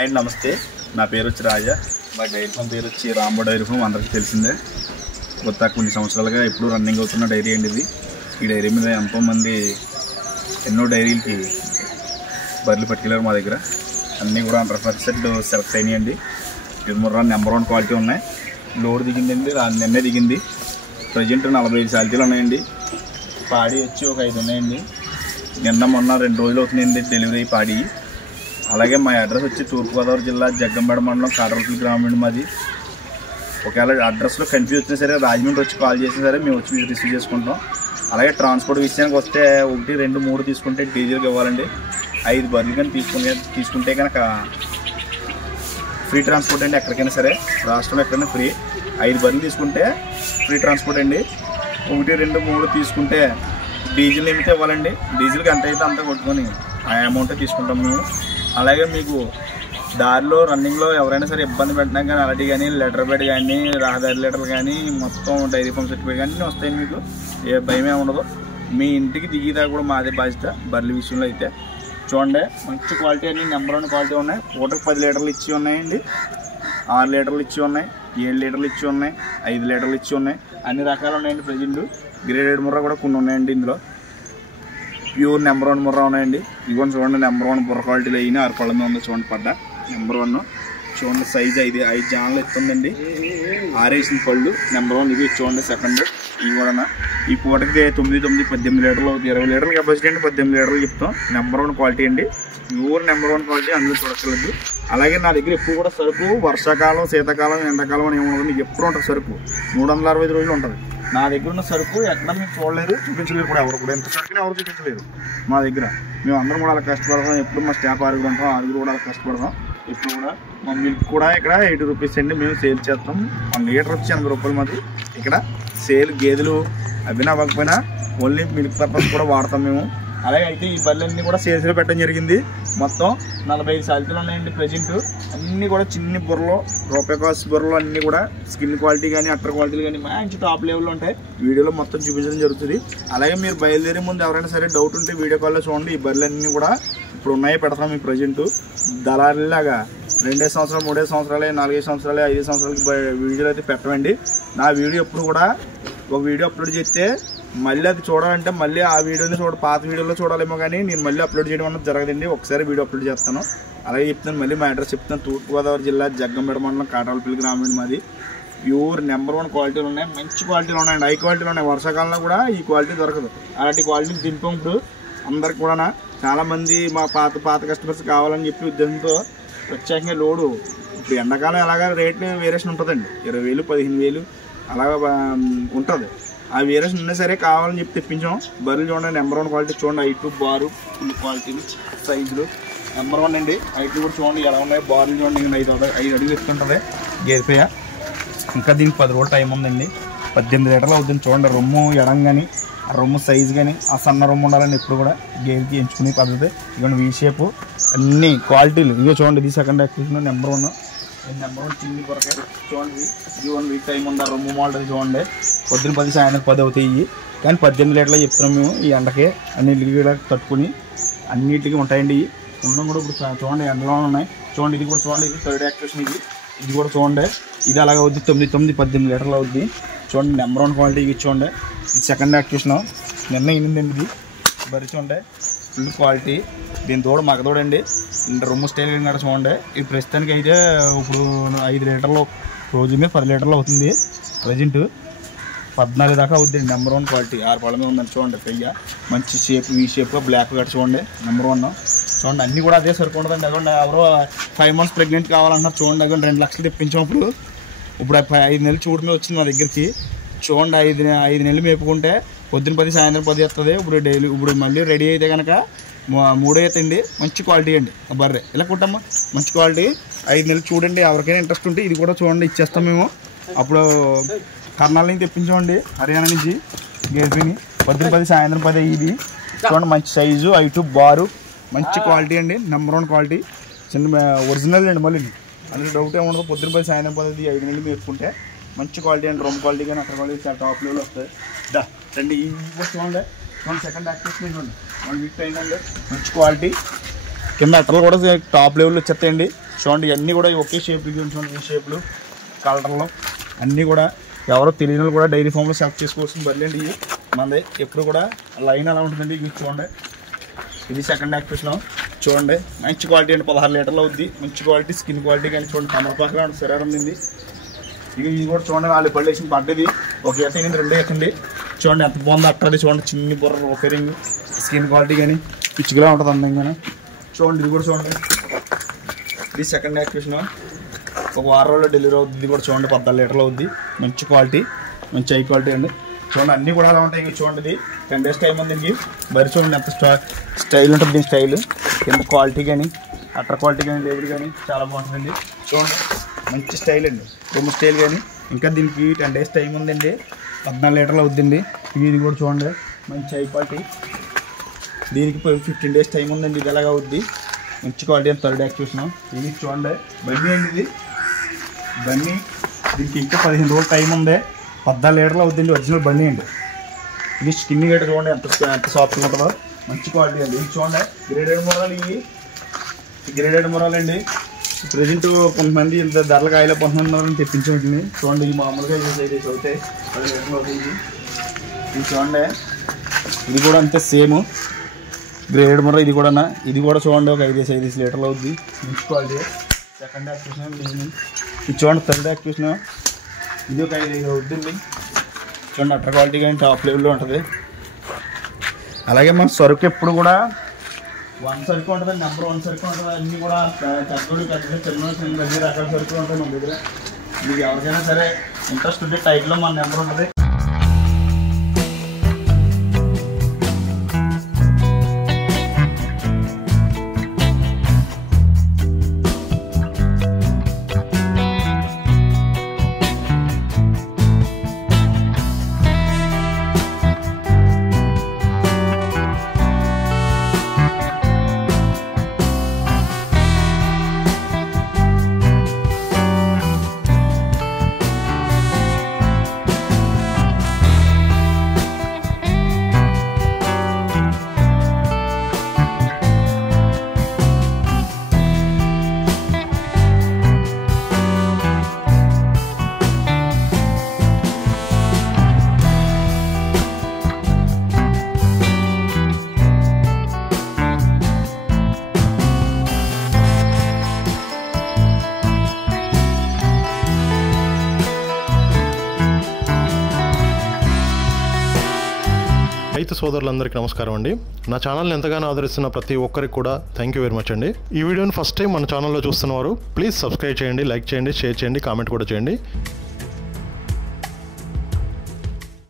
And నమస్తే, నా పేరు వచ్చి రాజా. మా డైరీ ఫామ్ పేరు వచ్చి రాంబో డైరీ ఫామ్, అందరికీ తెలిసిందే. కొత్త కొన్ని సంవత్సరాలుగా ఇప్పుడు రన్నింగ్ అవుతున్న డైరీ అండి ఇది. ఈ డైరీ మీద ఎంతోమంది ఎన్నో డైరీలకి బర్రెలు పట్టుకెళ్ళారు. మా దగ్గర అన్నీ కూడా 100% సెలెక్ట్ అయినాయండి. ఇరుముర్రా నెంబర్ 1 క్వాలిటీ ఉన్నాయి. లోడ్ దిగిందండి, నిన్నే దిగింది. ప్రజెంట్ 45 శాలరీలు ఉన్నాయండి. పాడి వచ్చి ఒక 5 ఉన్నాయండి. నిన్న మొన్న 2 రోజులు అవుతున్నాయండి డెలివరీ పాడి. అలాగే మా అడ్రస్ వచ్చి తూర్పుగోదావరి జిల్లా జగ్గంపేట మండలం కాటరపల్లి గ్రామం మాది. ఒకవేళ అడ్రస్లో కన్ఫ్యూజ్ వచ్చినా సరే రాజమండ్రి వచ్చి కాల్ చేసినా సరే మేము వచ్చి రిసీవ్ చేసుకుంటాం. అలాగే ట్రాన్స్పోర్ట్ విషయానికి వస్తే 1, 2, 3 తీసుకుంటే డీజిల్కి ఇవ్వాలండి. 5 బర్రెలు కానీ తీసుకుంటే కనుక ఫ్రీ ట్రాన్స్పోర్ట్ అండి. ఎక్కడికైనా సరే రాష్ట్రంలో ఎక్కడైనా ఫ్రీ. 5 బర్రెలు తీసుకుంటే ఫ్రీ ట్రాన్స్పోర్ట్ అండి. 1, 2, 3 తీసుకుంటే డీజిల్ నిమితే ఇవ్వాలండి. డీజిల్కి ఎంత అయితే అంతా కొట్టుకొని ఆ అమౌంటే తీసుకుంటాం మేము. అలాగే మీకు దారిలో రన్నింగ్లో ఎవరైనా సరే ఇబ్బంది పెట్టినా కానీ అలాంటి కానీ లెటర్ బెడ్ కానీ రహదారి లెటర్లు కానీ మొత్తం డైరీ ఫామ్ సర్టిఫికేట్ కానీ వస్తాయి. మీకు ఏ భయమే ఉండదు. మీ ఇంటికి దిగిదా కూడా మాదే బాధ్యత. బర్రెల విషయంలో అయితే చూడండి, మంచి క్వాలిటీ అన్ని నెంబర్ 1 క్వాలిటీ ఉన్నాయి. పూటకు 10 లీటర్లు ఇచ్చి ఉన్నాయండి, 6 లీటర్లు ఇచ్చి ఉన్నాయి, 7 లీటర్లు ఇచ్చి ఉన్నాయి, 5 లీటర్లు ఇచ్చి ఉన్నాయి. అన్ని రకాలు ఉన్నాయండి. ప్రజెంట్ గ్రేడెడ్ ముర్రా కూడా కొన్ని ఉన్నాయండి. ఇందులో ప్యూర్ నెంబర్ 1 ముర్రా ఉన్నాయండి. ఇవన్నీ చూడండి, నెంబర్ 1 బుర్ర క్వాలిటీలో అయినా 6 పళ్ళ మీద ఉంది. చూడండి పడ్డ నెంబర్ 1 చూడండి. సైజ్ 5 జాన్లు ఎత్తుందండి. 6 వేసిన పళ్ళు నెంబర్ 1. ఇది చూడండి సెకండ్. ఇవి కూడా ఈ పూటకి 9, 18 లీటర్లు అవుతుంది. 20 లీటర్ల కెపాసిటీ అండి, 18 లీటర్లు చెప్తాం. నెంబర్ 1 క్వాలిటీ అండి, ప్యూర్ నెంబర్ 1 క్వాలిటీ. అందులో చూడక్కర్లేదు. అలాగే నా దగ్గర ఎప్పుడు కూడా సరుకు వర్షాకాలం, శీతాకాలం, ఎండాకాలం అని ఏముండదు. మీకు ఎప్పుడు ఉంటుంది సరుకు. 365 రోజులు ఉంటుంది. నా దగ్గర ఉన్న సరుకు ఎక్కడ మీకు చూడలేరు, చూపించలేరు కూడా. ఎవరు కూడా ఎంత సరుకుని ఎవరు చూపించలేరు మా దగ్గర. మేము అందరం కూడా అలా కష్టపడతాం. ఎప్పుడు మా స్టాఫ్ 6 ఉంటాం, 6 కూడా అలా కష్టపడతాం. ఇప్పుడు కూడా మా మిల్క్ కూడా ఇక్కడ 80 రూపీస్ అండి మేము సేల్ చేస్తాం. 1 లీటర్ వచ్చి 80 రూపాయలు మాది. ఇక్కడ సేల్ గేదెలు అవినా అవ్వకపోయినా ఓన్లీ మిల్క్ పర్పస్ కూడా వాడతాం మేము. అలాగే అయితే ఈ బర్రెలన్నీ కూడా సేల్స్లో పెట్టడం జరిగింది. మొత్తం 45 శాలరీలు ఉన్నాయండి ప్రజెంట్. అన్నీ కూడా చిన్ని బుర్రలు, రూపాయి కాస్ట్ బుర్రలు అన్నీ కూడా స్కిన్ క్వాలిటీ కానీ అట్టర్ క్వాలిటీలు కానీ మంచి టాప్ లెవెల్లో ఉంటాయి. వీడియోలో మొత్తం చూపించడం జరుగుతుంది. అలాగే మీరు బయలుదేరే ముందు ఎవరైనా సరే డౌట్ ఉంటే వీడియో కాల్లో చూడండి. ఈ బర్రెలన్నీ కూడా ఇప్పుడు ఉన్నాయి పెడతాం మీకు ప్రజెంట్. దళారులాగా 2 సంవత్సరాలు, 3 సంవత్సరాలే, 4 సంవత్సరాలే, 5 సంవత్సరాలకి వీడియోలు అయితే పెట్టమండి. నా వీడియో ఎప్పుడు కూడా ఒక వీడియో అప్లోడ్ చేస్తే మళ్ళీ అది చూడాలంటే మళ్ళీ ఆ వీడియోని పాత వీడియోలో చూడాలేమో కానీ నేను మళ్ళీ అప్లోడ్ చేయడం అన్నది జరగదండి. ఒకసారి వీడియో అప్లోడ్ చేస్తాను. అలాగే చెప్తాను, మళ్ళీ మా అడ్రస్ చెప్తాను. తూర్పుగోదావరి జిల్లా జగ్గంపేట మండలం కాటరపల్లి గ్రామం మాది. ప్యూర్ నెంబర్ 1 క్వాలిటీలు ఉన్నాయి, మంచి క్వాలిటీలు ఉన్నాయండి, హై క్వాలిటీలు ఉన్నాయి. వర్షాకాలంలో కూడా ఈ క్వాలిటీ దొరకదు. అలాంటి క్వాలిటీ దింపాం ఇప్పుడు అందరికి కూడా. చాలామంది మా పాత కస్టమర్స్ కావాలని చెప్పి ఉద్దేశంతో ప్రత్యేకంగా లోడు. ఇప్పుడు ఎండాకాలం అలాగా రేట్లు వేరియేషన్ ఉంటుందండి. 20,000, 15,000 అలాగా ఉంటుంది. ఆ వేరియేషన్ ఉన్నా సరే కావాలని చెప్పి తెప్పించాం. బర్రెలు చూడండి, నెంబర్ 1 క్వాలిటీ చూడండి. హైట్, బారు, ఫుల్ క్వాలిటీలు, సైజులు నెంబర్ 1 అండి. హైట్లు కూడా చూడండి ఎలా ఉన్నాయి. బార్లు చూడండి, 5 అడుగులు ఎత్తుంటుంది గేదె. ఇంకా దీనికి 10 రోజులు టైం ఉందండి. 18 లీటర్లు అవుతుంది. చూడండి రొమ్ము ఎడం కానీ ఆ రొమ్ము సైజు కానీ ఆ సన్న రొమ్ము ఉండాలని ఎప్పుడు కూడా గేదెకి ఎంచుకునే పద్ధతి. ఇవన్నీ వీ షేపు అన్ని క్వాలిటీలు. ఇవే చూడండి. ఇది సెకండ్ యాక్టివేషన్ నెంబర్ 1. నెంబర్ 1 చిన్ని కొరకే చూడండి. ఇది 1 వీక్ టైం ఉందా. రొమ్ము మోడల్ చూడండి. పొద్దున్న 10, సాయంత్రం 10 అవుతాయి. కానీ 18 లీటర్లు చెప్తున్నాం మేము. ఈ ఎండకే అన్నింటికి కూడా తట్టుకుని అన్నింటికి ఉంటాయండి. ఉండడం కూడా ఇప్పుడు చూడండి ఎండలో ఉన్నాయి. చూడండి ఇది కూడా చూడండి. ఇది థర్డ్ యాక్టివేషన్. ఇది కూడా చూడండి. ఇది అలాగే అవుద్ది. 9, 18 లీటర్లు అవుద్ది. చూడండి నెంబర్ 1 క్వాలిటీ. ఇది చూడండి. ఇది సెకండ్ యాక్టివేషన్. నిన్న ఇనిందండి. ఇది బరి చూడండి, ఫుల్ క్వాలిటీ. దీని తోడు మగతోడండి. రొమ్ము స్టైల్ కూడా చూడండి. ఇది ప్రస్తుతానికి అయితే ఇప్పుడు 5 లీటర్లు రోజు మీద 10 లీటర్లు అవుతుంది. ప్రజెంట్ 14 దాకా అవుద్దండి. Number 1 quality. 6 పళ్ళ మీద ఉందండి. చూడండి పెయ్య మంచి షేప్, ఈ షేప్లో బ్లాక్ కట్ చూడండి. నెంబర్ 1 చూడండి. అన్నీ కూడా అదే సరుకు ఉండదండి. అక్కడ ఎవరో 5 months ప్రెగ్నెంట్ కావాలన్నారు. చూడండి అక్కడ 2 లక్షలు తెప్పించాం. ఇప్పుడు 5 నెలలు చూడు మీద వచ్చింది మా దగ్గరికి. చూడండి 5 నెలలు మేపుకుంటే పొద్దున్న 10, సాయంత్రం 10 వస్తుంది. ఇప్పుడు మళ్ళీ రెడీ అయితే కనుక 3 అవుతుంది. మంచి క్వాలిటీ అండి బర్రె. ఇలా కుట్టమ్మా, మంచి క్వాలిటీ. 5 నెలలు చూడండి. ఎవరికైనా ఇంట్రెస్ట్ ఉంటే ఇది కూడా చూడండి, ఇచ్చేస్తాం మేము. అప్పుడు కర్నాల నుంచి తెప్పించామండి, హర్యానా నుంచి గేదెని. పొద్దున్న 10, సాయంత్రం 10. ఇది చూడండి మంచి సైజు, హైటు, బారు, మంచి క్వాలిటీ అండి. Number 1 quality. చిన్న ఒరిజినల్ అండి. మళ్ళీ అందులో డౌట్ ఏముండదు. పొద్దున్న 10, సాయంత్రం 10. 5 నెలలు మేపుకుంటే మంచి క్వాలిటీ అండి. రొమ్ము క్వాలిటీ కానీ అక్కడ క్వాలిటీ చాలా టాప్ లెవెల్ వస్తాయి. రండి ఈ చూడండి. సెకండ్ యాక్టివేషన్ చూడండి. 1 వీక్ అయిందండి. మంచి క్వాలిటీ. కింద అట్టలు కూడా టాప్ లెవెల్లో వచ్చేస్తాయండి. చూడండి ఇవన్నీ కూడా ఒకే షేప్లు చూడండి, ఈ షేప్లు కలర్లో అన్నీ కూడా ఎవరో తెలియని వాళ్ళు కూడా డైరీ ఫామ్లో సెలెక్ట్ చేసుకోవాల్సిన బర్రెలండి ఇవి. మనది ఎప్పుడు కూడా లైన్ ఎలా ఉంటుందండి, ఇవి చూడండి. ఇది సెకండ్ యాక్టివేషన్ చూడండి, మంచి క్వాలిటీ అండి, 16 లీటర్లు అవుద్ది. మంచి క్వాలిటీ, స్కిన్ క్వాలిటీ కానీ చూడండి, కమలపాకగా శరీరం ఉంది. ఇది కూడా చూడండి, 4 పళ్ళు వేసిన పడ్డది. ఒక ఎత్తండి, 2 ఎత్తండి. చూడండి ఎంత బాగుంది అట్టది. చూడండి చిన్ని బుర్ర ఒకరింగ్, స్కిన్ క్వాలిటీ కానీ పిచ్చిగా ఉంటుంది అందంగా. చూడండి ఇది కూడా చూడండి, ఇది సెకండ్ యాక్టివేషన్. ఒక వారం రోజుల్లో డెలివరీ అవుతుంది. ఇది కూడా చూడండి 14 లీటర్లు అవుద్ది. మంచి క్వాలిటీ, మంచి హై క్వాలిటీ అండి. చూడండి అన్నీ కూడా అలా ఉంటాయి. చూడండి ఇది 10 days టైం ఉంది దీనికి. మరి చూడండి ఎంత స్టైల్ ఉంటుంది దీని స్టైల్, ఎంత క్వాలిటీ కానీ అట్టర్ క్వాలిటీ కానీ లేబుల్ కానీ చాలా బాగుంటుందండి. చూడండి మంచి స్టైల్ అండి, రొమ్మ స్టైల్ కానీ. ఇంకా దీనికి 10 days టైం ఉందండి, 14 లీటర్లు అవుద్దండి. ఇది కూడా చూడండి మంచి హై క్వాలిటీ. దీనికి 15 days టైం ఉందండి. ఇది ఎలాగ అవుద్ది, మంచి క్వాలిటీ అండి. Third activation. ఇది చూడండి బన్నీ అండి, ఇది బన్నీ. దీనికి ఇంకా 15 రోజులు టైం ఉంది, 14 లీటర్లు అవుద్దండి. ఒరిజినల్ బన్నీ అండి. ఇది స్కిన్ గట్ట చూడండి ఎంత సాఫ్ట్గా ఉంటుందో, మంచి క్వాలిటీ అండి. ఇది చూడండి గ్రేడెడ్ మొరాలు, ఇవి గ్రేడెడ్ మొరాలు అండి. ప్రజెంట్ కొంతమంది ఇంత ధరలు కాయలు కొంతమంది తెప్పించి ఉంటుంది. చూడండి ఇది మామూలుగా ఇది అవుతాయి 10 లీటర్లు అవుతుంది. ఇది చూడండి ఇది కూడా అంతే సేమ్ గ్రేడెడ్ మొర. ఇది కూడా చూడండి ఒక 5 లీటర్లు అవుద్ది. మంచి క్వాలిటీ. Second activation. ఇది చూడండి థర్డ్ యాక్టివేషన్. ఇది ఒక 5 అవుద్దండి. చూడండి అట్టర్ క్వాలిటీ కానీ టాప్ లెవెల్లో ఉంటుంది. అలాగే మన సరుకు ఎప్పుడు కూడా 1 సరుకు ఉంటుంది, నెంబర్ 1 సరుకు ఉంటుంది. అన్నీ కూడా పెద్దోళ్ళు చిన్న అన్ని రకాల సరుకులు ఉంటాయి మన దగ్గర. మీకు ఎవరికైనా సరే ఇంట్రెస్ట్ ఉంటే టైట్లో మన నెంబర్ ఉంటుంది. రైతు సోదరులందరికీ నమస్కారం అండి. నా ఛానల్ని ఎంతగానో ఆదరిస్తున్న ప్రతి ఒక్కరికి కూడా థ్యాంక్ యూ వెరీ మచ్ అండి. ఈ వీడియోని ఫస్ట్ టైం మన ఛానల్లో చూస్తున్నవారు ప్లీజ్ సబ్స్క్రైబ్ చేయండి, లైక్ చేయండి, షేర్ చేయండి, కామెంట్ కూడా చేయండి.